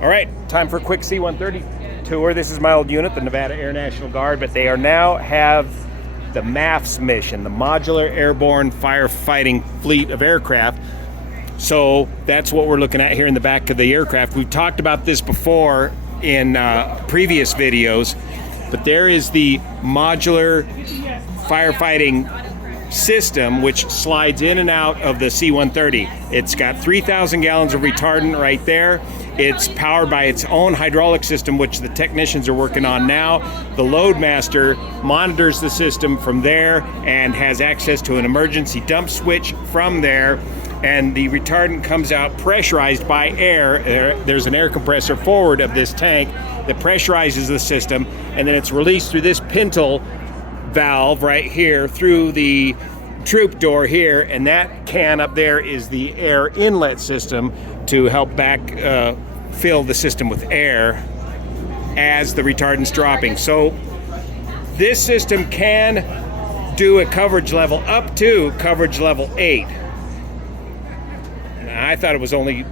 All right, time for a quick C-130 tour. This is my old unit, the Nevada Air National Guard, but they are now have the MAFFS mission, the Modular Airborne Firefighting Fleet of Aircraft. So that's what we're looking at here in the back of the aircraft. We've talked about this before in previous videos, but there is the modular firefighting system which slides in and out of the C-130. It's got 3,000 gallons of retardant right there. It's powered by its own hydraulic system, which the technicians are working on now. The Loadmaster monitors the system from there and has access to an emergency dump switch from there. And the retardant comes out pressurized by air. There's an air compressor forward of this tank that pressurizes the system, and then it's released through this pintle valve right here through the troop door here, and that can up there is the air inlet system to help back fill the system with air as the retardant's dropping. So this system can do a coverage level up to coverage level 8. I thought it was only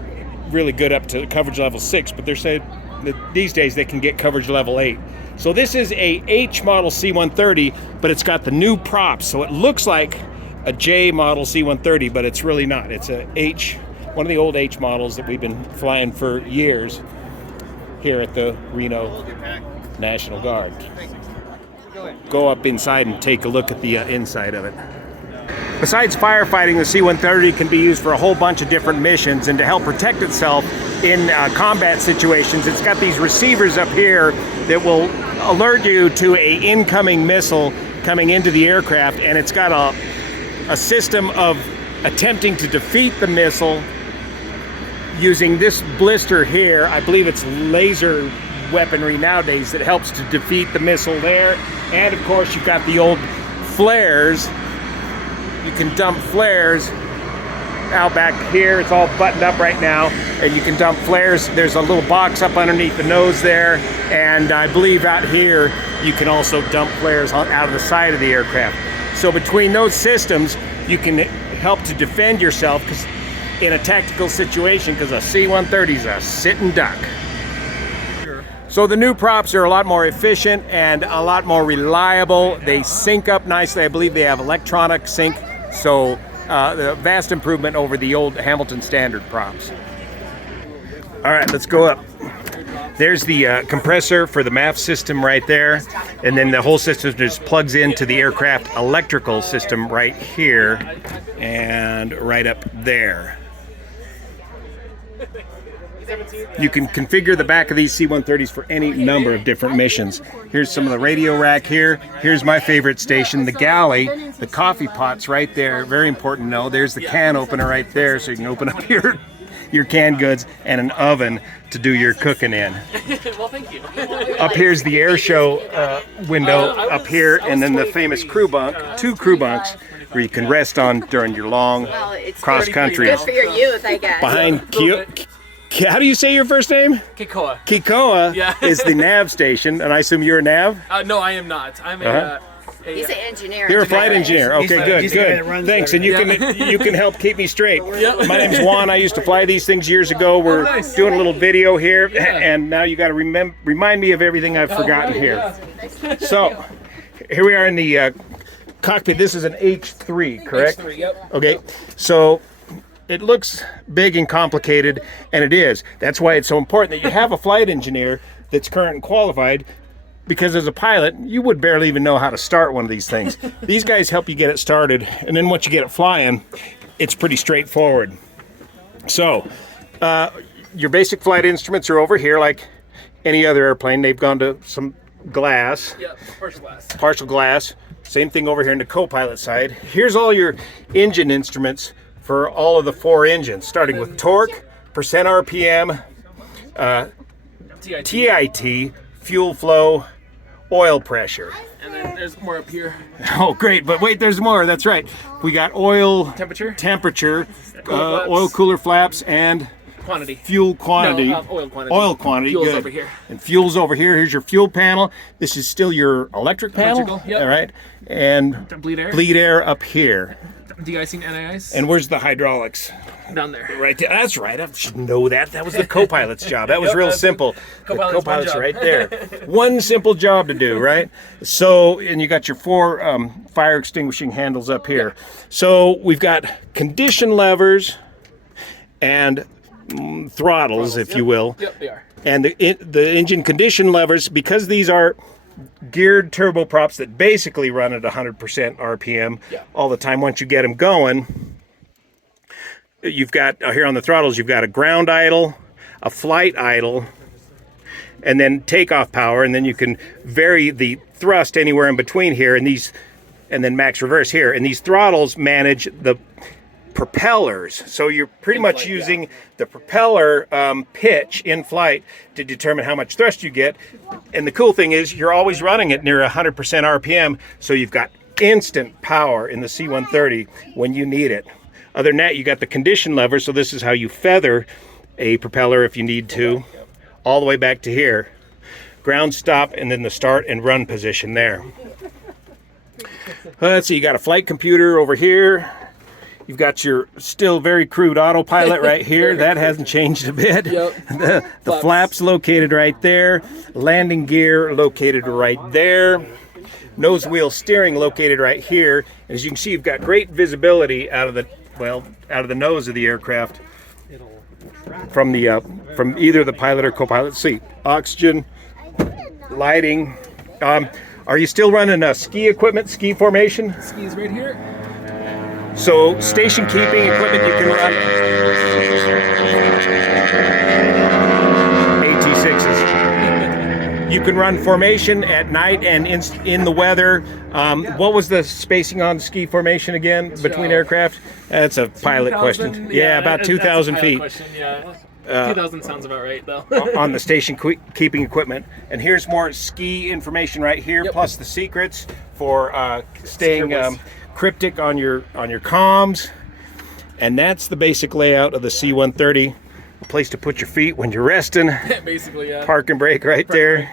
really good up to coverage level 6, but they're saying that these days they can get coverage level 8. So this is a H model C-130, but it's got the new props, so it looks like a J model C-130, but it's really not. It's a H, one of the old H models that we've been flying for years here at the Reno National Guard. Go up inside and take a look at the inside of it. Besides firefighting, the C-130 can be used for a whole bunch of different missions, and to help protect itself in combat situations, it's got these receivers up here that will alert you to an incoming missile coming into the aircraft, and it's got a system of attempting to defeat the missile using this blister here. I believe it's laser weaponry nowadays that helps to defeat the missile there. And of course you've got the old flares. You can dump flares out back here. It's all buttoned up right now, and you can dump flares. There's a little box up underneath the nose there, and I believe out here you can also dump flares out of the side of the aircraft. So between those systems you can help to defend yourself in a tactical situation, because a C-130 is a sitting duck. So the new props are a lot more efficient and a lot more reliable. They sync up nicely. I believe they have electronic sync, so a vast improvement over the old Hamilton standard props. All right, let's go up. There's the compressor for the MAFFS system right there, and then the whole system just plugs into the aircraft electrical system right here and right up there. You can configure the back of these C-130s for any number of different missions. Here's some of the radio rack here. Here's my favorite station, the galley. The coffee pot's right there. Very important to know. There's the can opener right there, so you can open up your canned goods, and an oven to do your cooking in. Well, thank you. Up here's the air show window up here, and then the famous crew bunk, 2 crew bunks where you can rest on during your long cross country. Good for your youth, I guess. Behind how do you say your first name? Kikoa. Kikoa Yeah. is the nav station, and I assume you're a nav? No, I am not. I'm He's an engineer. You're a flight engineer. Okay, good. Thanks, and you can help keep me straight. Yep. My name's Juan. I used to fly these things years ago. We're doing a little video here, and now you got to remind me of everything I've forgotten here. So, here we are in the cockpit. This is an H3, correct? H3, yep. Okay, so it looks big and complicated, and it is. That's why it's so important that you have a flight engineer that's current and qualified, because as a pilot, you would barely even know how to start one of these things. These guys help you get it started, and then once you get it flying, it's pretty straightforward. So, your basic flight instruments are over here like any other airplane. They've gone to some glass. Yeah, partial glass. Partial glass. Same thing over here in the co-pilot side. Here's all your engine instruments for all of the 4 engines, starting with torque, percent RPM, TIT, fuel flow, oil pressure. And then there's more up here. Oh, great, but wait, there's more. That's right. We got oil Temperature, oil cooler flaps, and Quantity. Fuel quantity. No, oil quantity. Oil quantity. Fuel's good. over here. And fuel's over here. Here's your fuel panel. This is still your electric panel. Electrical, yep. All right. And Bleed air. bleed air up here. De-icing, anti-ice. And where's the hydraulics? Down there. Right there. That's right. I should know that. That was the co-pilot's job. That was real simple. The Co-pilot's co-pilot's one right job. there. One simple job to do, right? So, and you got your 4 fire extinguishing handles up here. So we've got condition levers and throttles, if you will. Yep, they are. And the engine condition levers, because these are geared turboprops that basically run at 100% RPM all the time once you get them going. You've got, here on the throttles, you've got a ground idle, a flight idle, and then takeoff power, and then you can vary the thrust anywhere in between here, and then max reverse here. And these throttles manage the propellers, so you're pretty much using the propeller pitch in flight to determine how much thrust you get. And the cool thing is you're always running it near 100% RPM, so you've got instant power in the C-130 when you need it. Other than that, you got the condition lever, so this is how you feather a propeller if you need to, all the way back to here. Ground stop, and then the start and run position there. Let's see, you got a flight computer over here. You've got your still very crude autopilot right here. That hasn't changed a bit. Yep. The flaps located right there. Landing gear located right there. Nose wheel steering located right here. As you can see, you've got great visibility out of the nose of the aircraft from either the pilot or co-pilot seat. Oxygen, lighting. Are you still running ski equipment, ski formation? Skis right here. So station keeping equipment you can run. AT6s. You can run formation at night and in the weather. What was the spacing on ski formation again between aircraft? That's a pilot question. Yeah, about 2,000 feet. Question, yeah. 2,000 sounds about right, though. On the station keeping equipment. And here's more ski information right here, plus the secrets for staying cryptic on your comms. And that's the basic layout of the C-130. A place to put your feet when you're resting. Basically, yeah. Park and brake right there.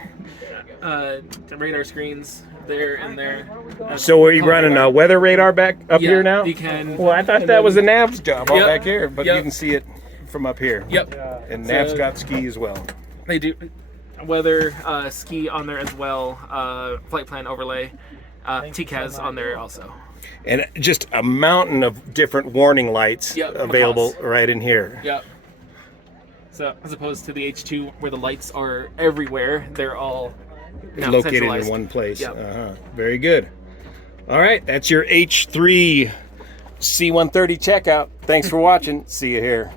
The radar screens there and there. So are you running a weather radar back up here now? You can. Well, I thought that was the NAV's job all back here, but you Yep. can see it from up here. Yep. And NAV's got ski as well. They do weather, ski on there as well, flight plan overlay, TCAS on there also. And just a mountain of different warning lights available right in here. Yep. So as opposed to the H2 where the lights are everywhere, they're all now Located in centralized. one place. Yep. Very good. All right, that's your H3 C-130 checkout. Thanks for watching. See you here.